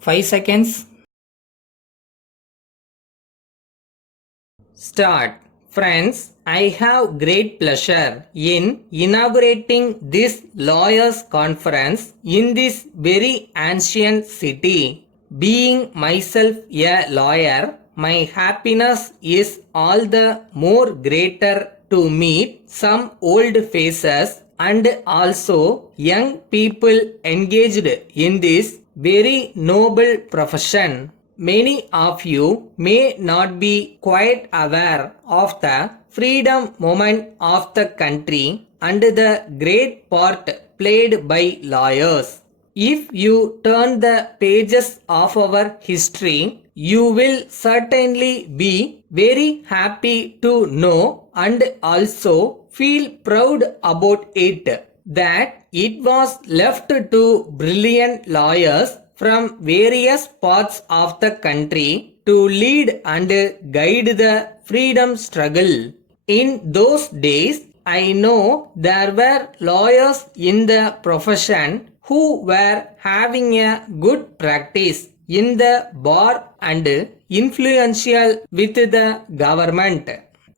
5 seconds. Start. Friends, I have great pleasure in inaugurating this lawyers conference in this very ancient city. Being myself a lawyer, my happiness is all the more greater to meet some old faces and also young people engaged in this very noble profession. Many of you may not be quite aware of the freedom movement of the country and the great part played by lawyers. If you turn the pages of our history, you will certainly be very happy to know and also feel proud about it that it was left to brilliant lawyers from various parts of the country to lead and guide the freedom struggle. In those days, I know there were lawyers in the profession who were having a good practice in the bar and influential with the government.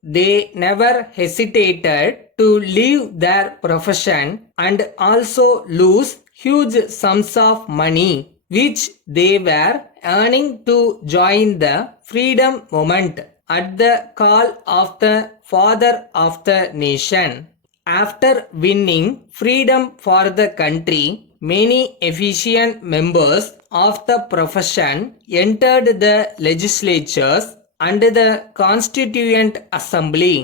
They never hesitated to leave their profession and also lose huge sums of money which they were earning to join the freedom movement at the call of the father of the nation. After winning freedom for the country, many efficient members of the profession entered the legislatures and the Constituent Assembly.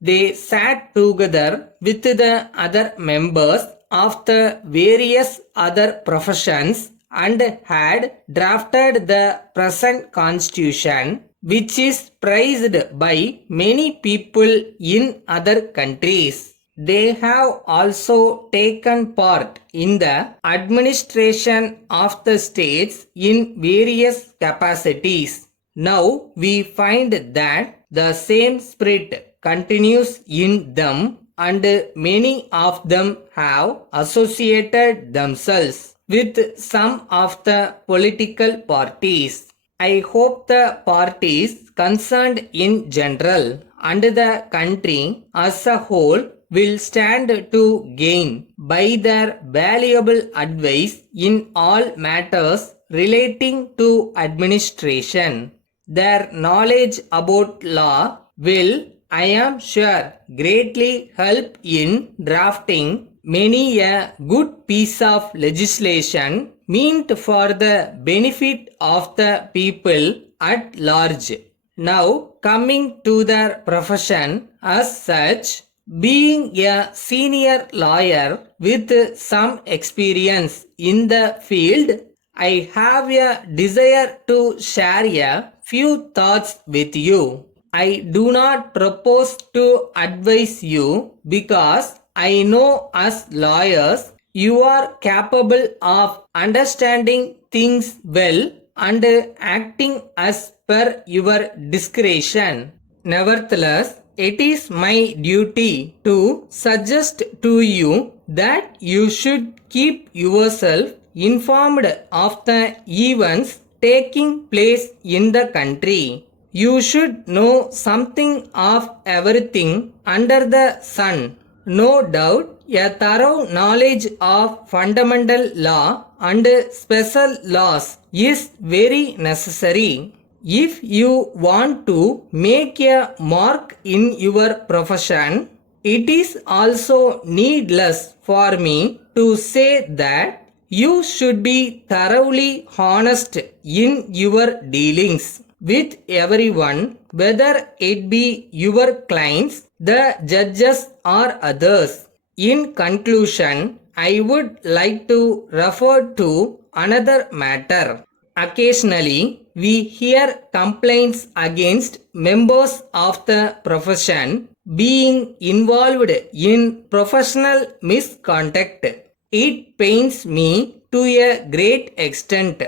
They sat together with the other members of the various other professions and had drafted the present constitution, which is praised by many people in other countries. They have also taken part in the administration of the states in various capacities. Now we find that the same spirit continues in them and many of them have associated themselves with some of the political parties. I hope the parties concerned in general and the country as a whole will stand to gain by their valuable advice in all matters relating to administration. Their knowledge about law will, I am sure, greatly help in drafting many a good piece of legislation meant for the benefit of the people at large. Now, coming to their profession as such, being a senior lawyer with some experience in the field, I have a desire to share a few thoughts with you. I do not propose to advise you because I know as lawyers you are capable of understanding things well and acting as per your discretion. Nevertheless, it is my duty to suggest to you that you should keep yourself informed of the events taking place in the country. You should know something of everything under the sun. No doubt, a thorough knowledge of fundamental law and special laws is very necessary. If you want to make a mark in your profession, it is also needless for me to say that you should be thoroughly honest in your dealings with everyone, whether it be your clients, the judges, or others. In conclusion, I would like to refer to another matter. Occasionally, we hear complaints against members of the profession being involved in professional misconduct. It pains me to a great extent.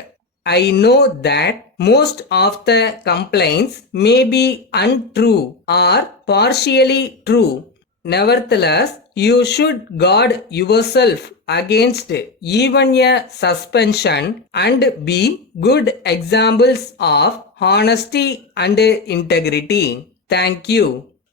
I know that most of the complaints may be untrue or partially true. Nevertheless, you should guard yourself against even a suspension and be good examples of honesty and integrity. Thank you.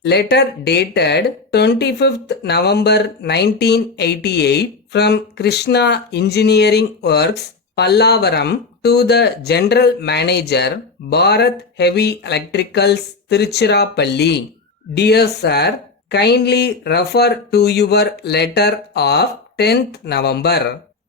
Letter dated 25th November 1988 from Krishna Engineering Works, Pallavaram to the General Manager, Bharat Heavy Electricals, Tiruchirappalli. Dear Sir, kindly refer to your letter of 10th November.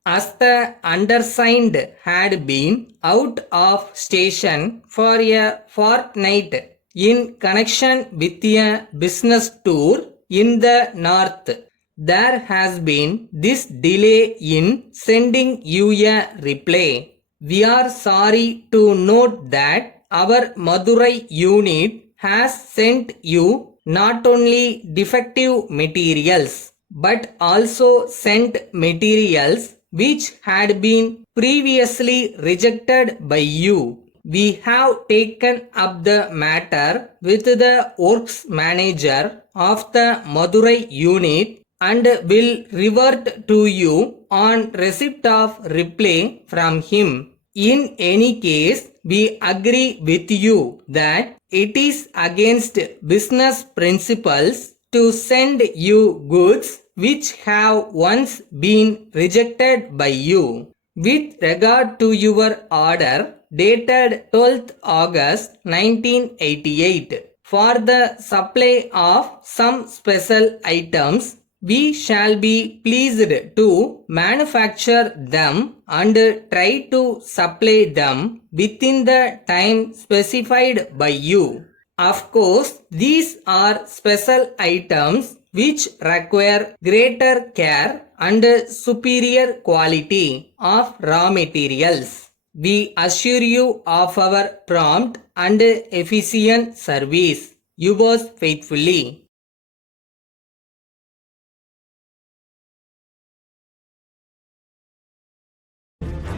As the undersigned had been out of station for a fortnight in connection with a business tour in the north, there has been this delay in sending you a reply. We are sorry to note that our Madurai unit has sent you not only defective materials but also sent materials which had been previously rejected by you. We have taken up the matter with the works manager of the Madurai unit and will revert to you on receipt of reply from him. In any case, we agree with you that it is against business principles to send you goods which have once been rejected by you. With regard to your order dated 12th August 1988 for the supply of some special items, we shall be pleased to manufacture them and try to supply them within the time specified by you. Of course, these are special items which require greater care and superior quality of raw materials. We assure you of our prompt and efficient service. Yours faithfully.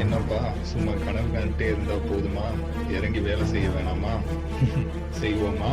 என்னப்பா சும்மா கனவு கண்டுட்டே இருந்தா போதுமா? இறங்கி வேலை செய்ய வேணாமா? செய்வோமா?